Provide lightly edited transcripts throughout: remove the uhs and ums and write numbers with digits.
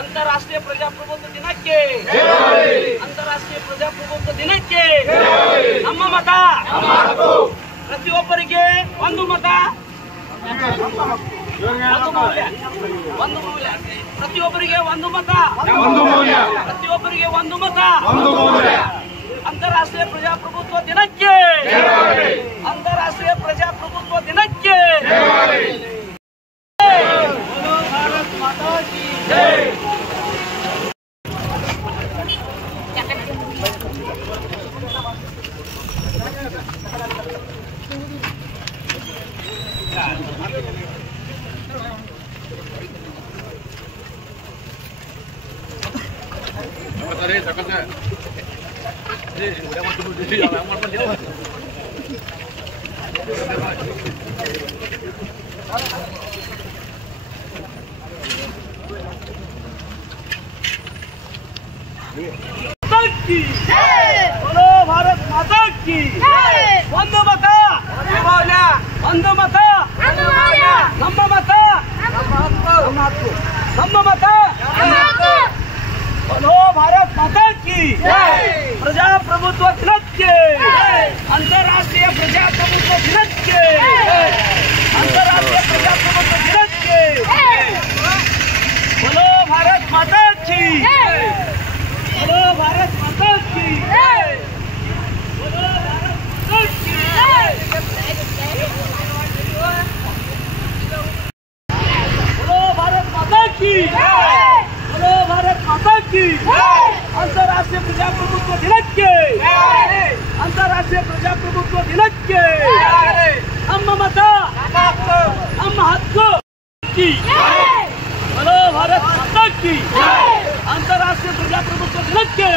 अंतरराष्ट्रीय प्रजाप्रभुत्व दिनಕ್ಕೆ अंतरराष्ट्रीय प्रजाप्रभुत्व दिनಕ್ಕೆ ನಮ್ಮ ಮತ ಪ್ರತಿಯೊಬ್ಬರಿಗೆ ಒಂದು ಮತ ಒಂದು ಮೌಲ್ಯ ಪ್ರತಿಯೊಬ್ಬರಿಗೆ ಒಂದು ಮತ ಪ್ರತಿಯೊಬ್ಬರಿಗೆ ಒಂದು ಮತ अंतरराष्ट्रीय प्रजाप्रभुत्व दिनಕ್ಕೆ अंतरराष्ट्रीय प्रजाप्रभुत्व दिनಕ್ಕೆ बोलो भारत माता की जय। बोलो भारत माता की ಒಂದು ಮತ ಒಂದು ಮತ ನಮ್ಮ ಮತ ನಮ್ಮ ಮತ बोलो भारत माता की प्रजाप्रभुत्व दिनಕ್ಕೆ अंतरराष्ट्रीय प्रजाप्रभुत्व दिनಕ್ಕೆ अंतरराष्ट्रीय प्रजाप्रभुत्व दिनಕ್ಕೆ बोलो भारत माता की बोलो भारत माता की बोलो भारत माता की बोलो भारत माता की बोलो भारत माता की अंतरराष्ट्रीय प्रजाप्रभुत्व दिनಕ್ಕೆ अंतरराष्ट्रीय प्रजाप्रभुत्व दिनಕ್ಕೆ ನಮ್ಮ ಮತ ನಮ್ಮ ಹಕ್ಕು बोलो भारत माता की अंतरराष्ट्रीय प्रजाप्रभुत्व दिनಕ್ಕೆ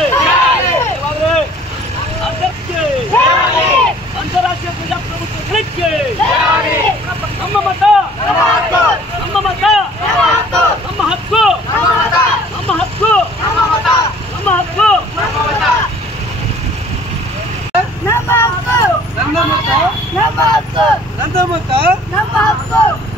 अंतरराष्ट्रीय प्रजाप्रभुत्व दिनಕ್ಕೆ ನಮ್ಮ ಮತ ನಮ್ಮ ಮತ ನಮ್ಮ ಹಕ್ಕು ನಮ್ಮ ಹಕ್ಕು ನಮ್ಮ ಹಕ್ಕು ನಮ್ಮ ಹಕ್ಕು ನಮ್ಮ ಮತ ನಮ್ಮ ಹಕ್ಕು ನಮ್ಮ ಮತ ನಮ್ಮ ಹಕ್ಕು